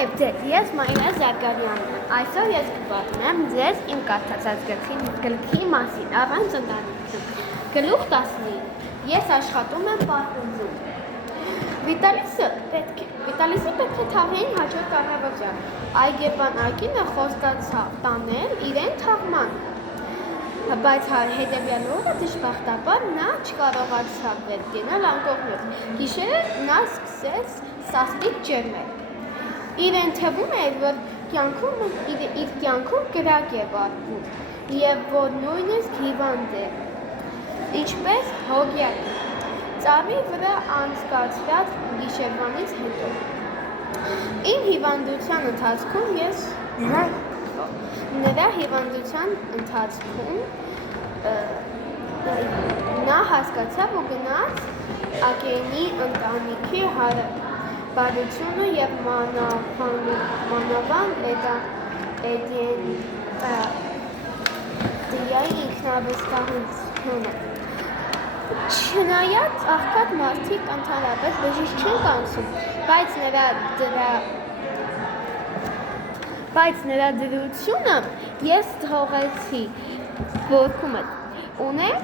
Բարև ձեզ, ես Մարինա Զարգարյանն եմ, այսօր ես կպատմեմ ձեզ իմ կարդացած գլխի մասին, առանց ընտանիքին, գլուխ 15, ես աշխատում եմ պարտեզում, Վիտալիսը պետք է թաղեին հաջորդ առավոտյան, այգեպան ակինը խոստացավ տանել իրեն թաղման, բայց հետևյալ օրը դժբախտաբար նա չկարողացավ վեր կենալ անկողնոց, գիշերը նա սկսեց սաստիկ ջերմել, իրեն թվում էր, որ իր կյանքում կրակ է վարվում և որ նույնիսկ հիվանդ է, ինչպես հոգյակ, ծառի վրա անցկացված գիշերվանից հետո։ Իմ հիվանդության ընթացքում նրա հիվանդության ընթացքում նա հասկացավ ու գնաց Ակենի ընտանիքի հարաբերությունը և մանավանդ Էդիայի ինքնավստահությունը։ Չնայած աղքատ մարդիկ ընդհանրապես բժիշկ չեն կանցում, բայց նրա դրությունը ես թողեցի ոտքումդ ուներ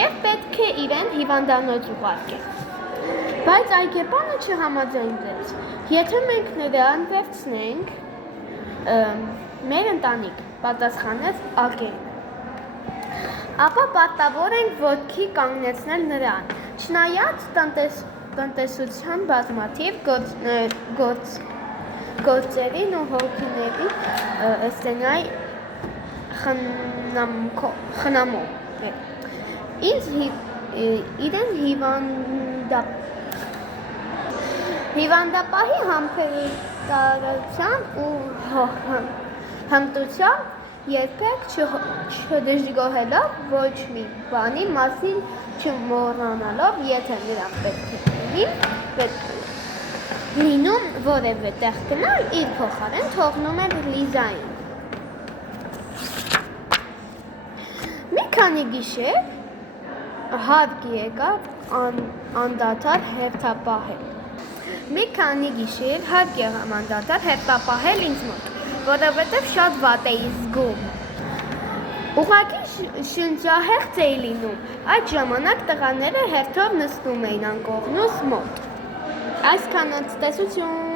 և պետք է իրեն հիվանդանոց ուղարկել։ Բայց այգեպանը չհամաձայնվեց, եթե մենք նրան վերցնենք մեր ընտանիք, պատասխանեց Ակեն, ապա պարտավոր ենք ոտքի կանգնեցնել նրան, չնայած տնտեսության բազմաթիվ գործերին ու հոգիների ստենայի խնամով։ Իրեն հիվանդապահի համբերատարության ու հմտությամբ երբեք չդժգոհելով ոչ մի բանի մասին չմոռանալով, եթե նրան պետք է լինում որևէ տեղ գնալ, իր փոխարեն թողնում էր Լիզային։ Մի քանի գիշեր հարկ եկավ անդադար հերթապահել ինձ մոտ, որովհետև շատ վատ էի զգում։ Ուղղակի շնչահեղձ էի լինում, այդ ժամանակ տղաները հերթով նստում էին անկողնուս մոտ։ Այսքանը, ցտեսություն։